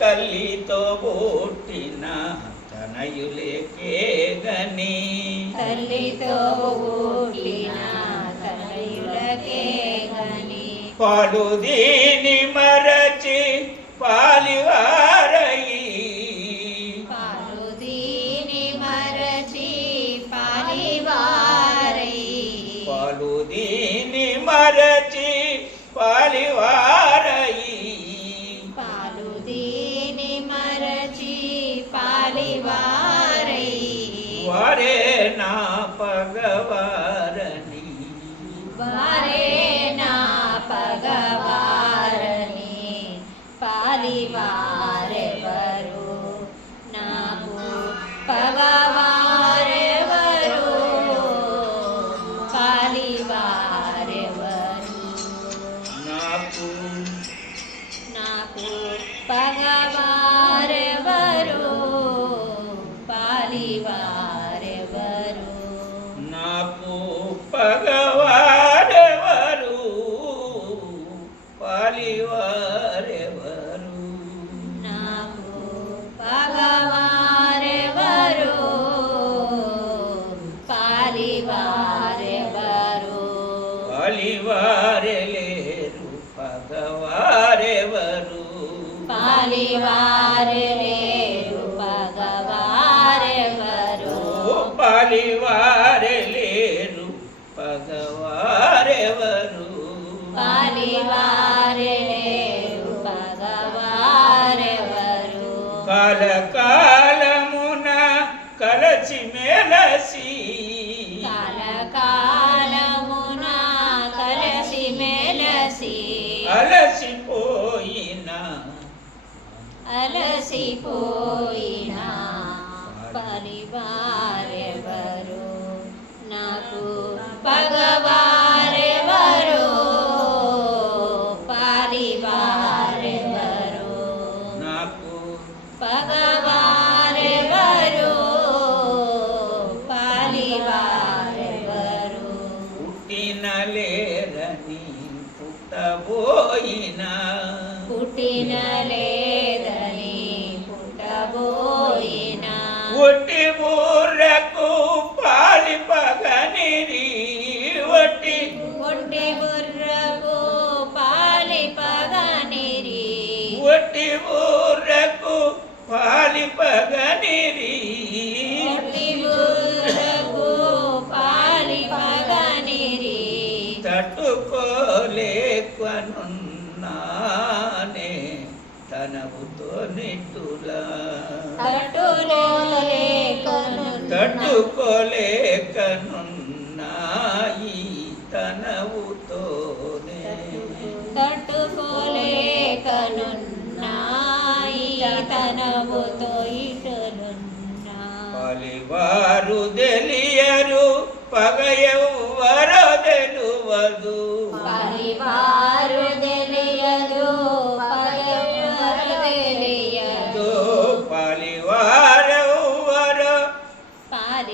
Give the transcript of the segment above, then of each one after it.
తల్లితో పుట్టిన తనయులేకే గని. తల్లితో పుట్టిన తనయులకే గని. పాలు దీని మరచి పాలివారయి. పాలు దీని మరచి పాలివారై పాలు దీని మరచి పాలివారయి ಭಗವಾ పగవారెవరు? పాలివారెలేరు పగవారెవరు? కాలకాలమున కలచి మెలసి కాలకాలమున కలసి మెలసి అలసిపోయిన అలసిపోయిన పరివారెవరు పుట్టబోయిన పుట్టిన లేదని పుట్టబోయిన ఒట్టి బూర్రకు పాలి పగనిరి ఒట్టి పుట్టి బుర్రకు పాలి పగనిరి ఒట్టి బూర్రకు పాలి పగనిరి పుట్టి తట్టుకోలేకనున్నానే తనవుతో నిట్టులా. తట్టుకోలేకనున్నాయి తనవుతోనే. తట్టుకోలేకనున్నాయి తనవుతో ఇటులున్నా పలివారు తెలియరు పగ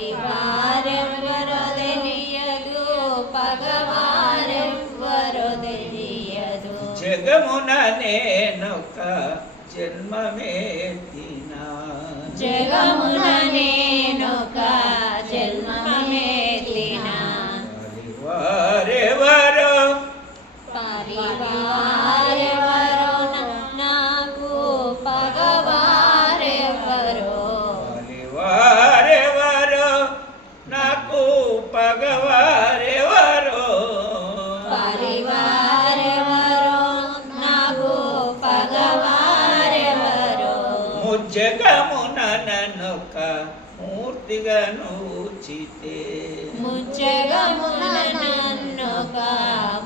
పరివారెవ్వరు తెలియదు పగవారెవ్వరు తెలియదు జగమున నేనొక జన్మమేతినా ముజ్జగమున నన్నొక మూర్తిగా నూచితే ముచ్చగమున నన్నొక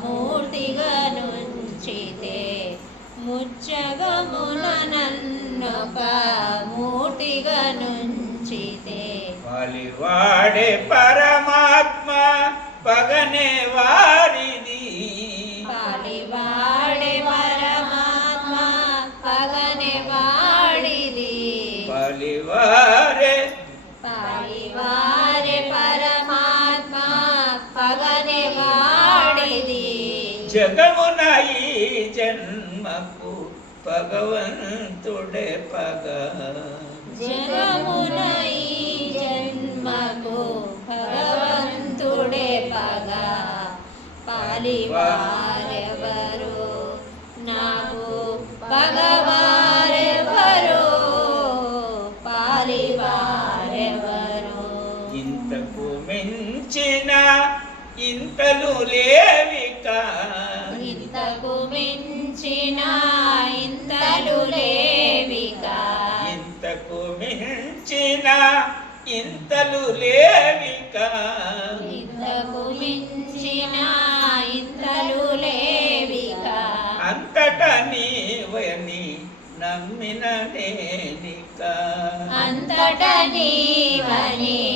మూర్తిగా నుంచితే ముచ్చగమున నన్నొక మూర్తిగా నుంచితే పలివాడే పరమాత్మ పగనే వాడిది జగమున ఈ జన్మకు భగవంతుడే పగ. జగమున ఈ జన్మకు భగవంతుడే పగ. పాలివారెవరు? నాకు పగవారెవరు? పాలివారెవరు? ఇంతకు మించిన ఇంతలు లేవిక. ఇంతకు మించిన ఇంతలు లేవిక. ఇంతకు మించిన ఇంతలు లేవిక. ఇంతకు మించిన ఇంతలు లేవిక. అంతట నీవని నమ్మిన నేనిక. అంతట నీవని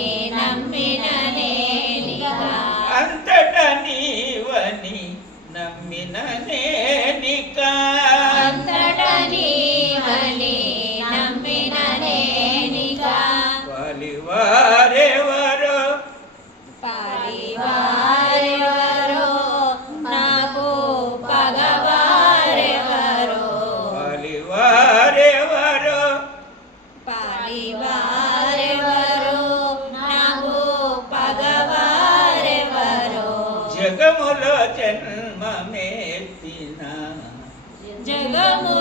love.